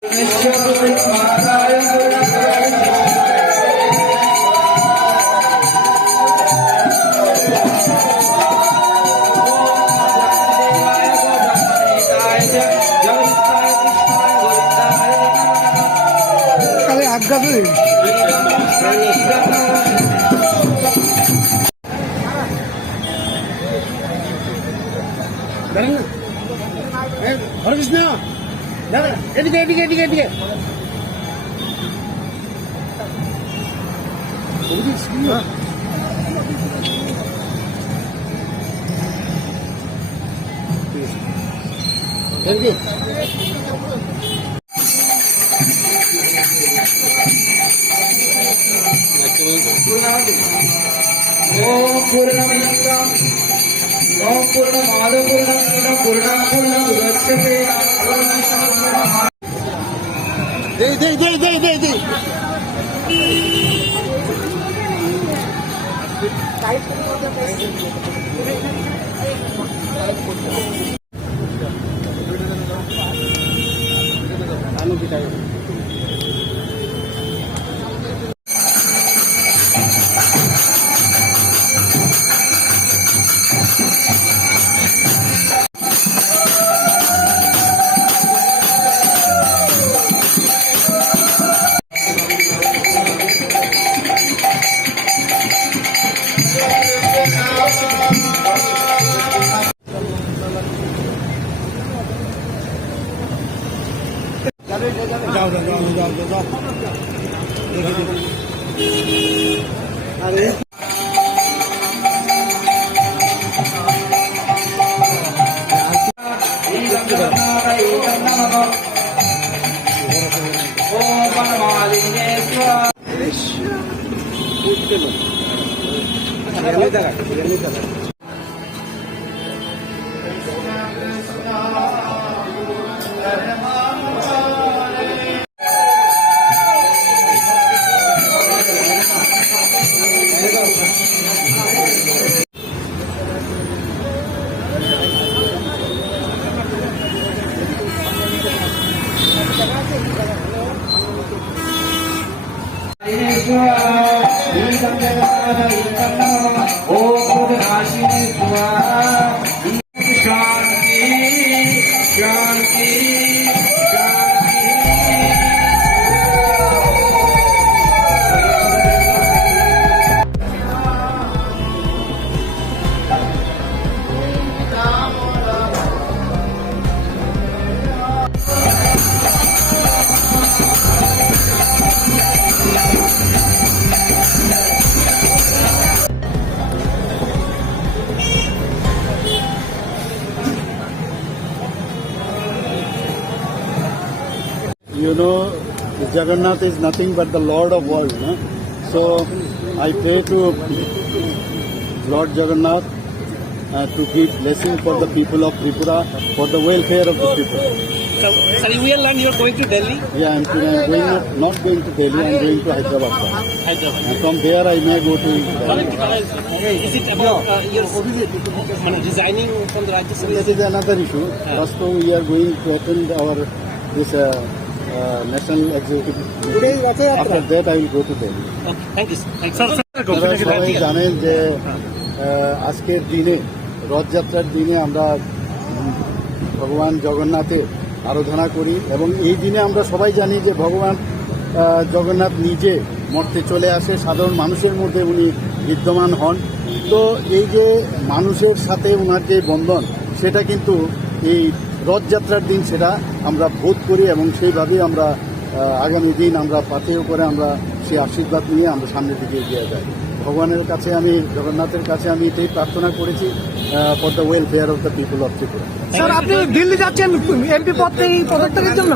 আজ্ঞা হরে কৃষ্ণ, এদিকে এদিকে এদিকে এদিকে থ্যাংক ইউ। ओम पूर्णमदं ओम पूर्णमादाय पूर्णमेवावशिष्यते दे जाओ अरे You know, Jagannath is nothing but the Lord of world. No? So I pray to Lord Jagannath to give blessing for the people of Tripura, for the welfare of the people. So, sorry, we are learning you are going to Delhi? Yeah, I'm not going to Delhi, I'm going to Hyderabad. And from there I may go to Is it about your resigning from the Rajya Sabha? That is another issue. First of all, we are going to attend our this national executive meeting. After that I will go to Delhi. Okay, thank you. আপনারা সবাই জানেন যে আজকের দিনে রথযাত্রার দিনে আমরা ভগবান জগন্নাথের আরাধনা করি এবং এই দিনে আমরা সবাই জানি যে ভগবান জগন্নাথ নিজে মর্তে চলে আসে, সাধারণ মানুষের মধ্যে উনি বিদ্যমান হন। তো এই যে মানুষের সাথে ওনার যে বন্ধন, সেটা কিন্তু এই রথযাত্রার দিন সেটা আমরা বোধ করি এবং সেইভাবেই আমরা আগামী দিন আমরা পাথেয় করে আমরা সেই আশীর্বাদ নিয়ে আমরা সামনের দিকে এগিয়ে যাই। ভগবানের কাছে আমি, জগন্নাথের কাছে আমি এটাই প্রার্থনা করেছি for the welfare of the people of Tripura. স্যার, আপনি দিল্লি যাচ্ছেন এমপি পদ থেকে পদত্যাগের জন্য?